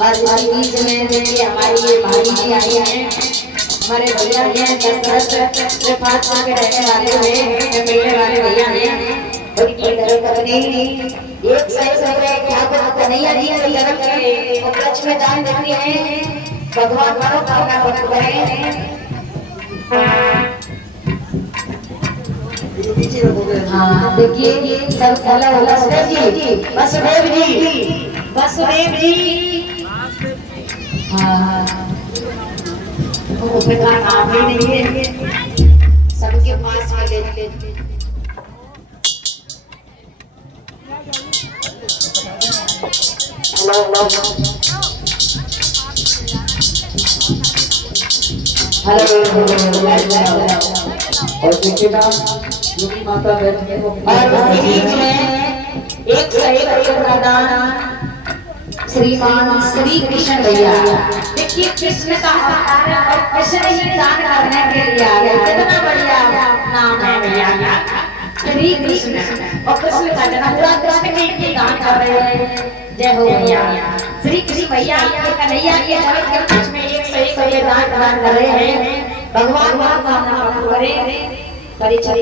और इसी बीच में देखिए हमारी ये भाई जी आई हैं, हमारे भैया हैं दशरथ त्रिपाठ के रहने वाले हैं, मिलने वाले भैया हैं। उनकी धर्मपत्नी एक सही समय ठाकुर कन्हैया जी के जन्म के उपलक्ष्य में दान देती हैं। भगवान मनोकामना पूर्ण करें। हाँ देखिए सब हेलो वसुदेव जी हाँ वो प्रकार आप ही नहीं है सबके पास में ले हेलो और देखिए ना योगी माता बैठी है और उसी बीच में एक सही मैदान श्रीमान श्री कृष्ण भैया देखिए कृष्ण का अवतार और कृष्ण ही दान करने के लिए आ गए। कितना बढ़िया नाम है भैया का श्री कृष्ण और कृष्ण का जन्म पूरा कृष्ण के लिए दान कर रहे हैं। जय हो भैया श्री कृष्ण भैया कन्हैया के जन्म के बीच में एक सही सही दान प्रदान कर रहे हैं। भगवान मनोकामना पूर्ण करें। परिचय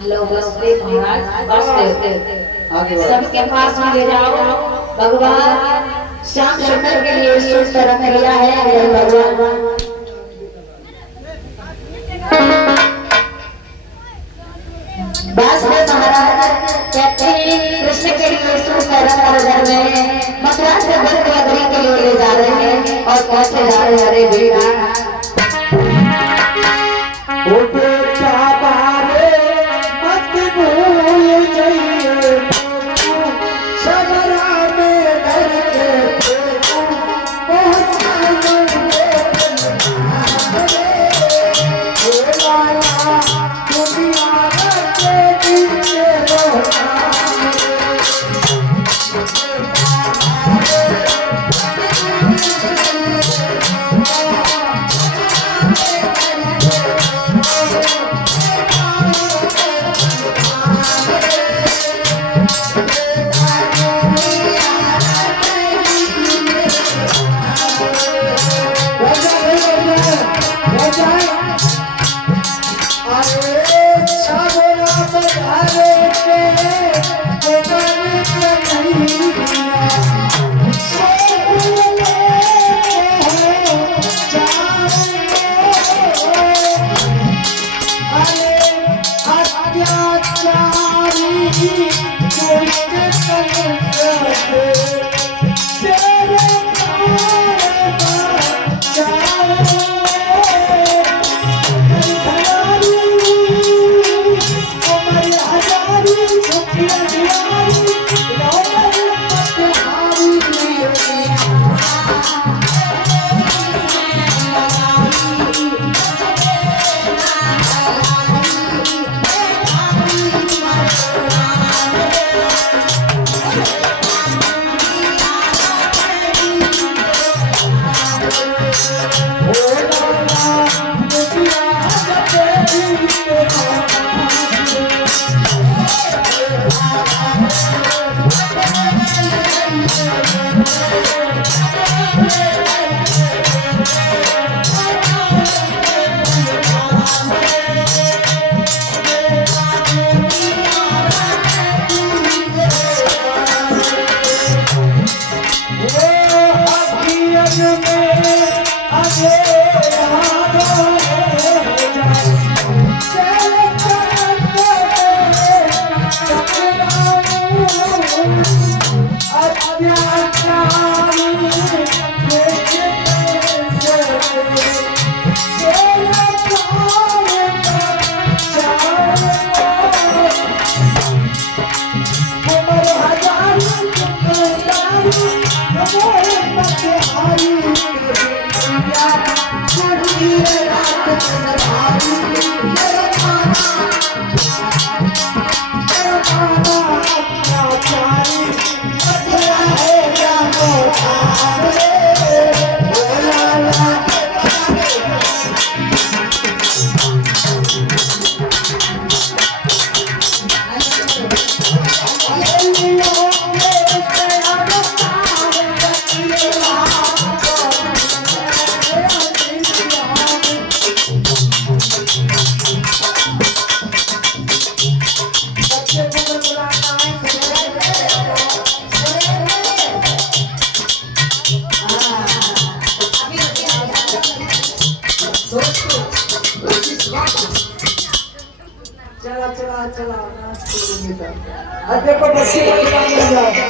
हेलो वसुदेव महाराज वासुदेव सबके पास में ले जाओ। भगवान श्याम सुंदर के लिए सुंदर किया है भगवान। वासुदेव महाराज कहते हैं कृष्ण के लिए सुंदर घर में मथुरा से बंदरी के लिए ले जा रहे हैं और कैसे जा रहे हैं। अरे बेटा चला चला चला नाच के लिए। अब देखो बच्चे को निकाल लिया।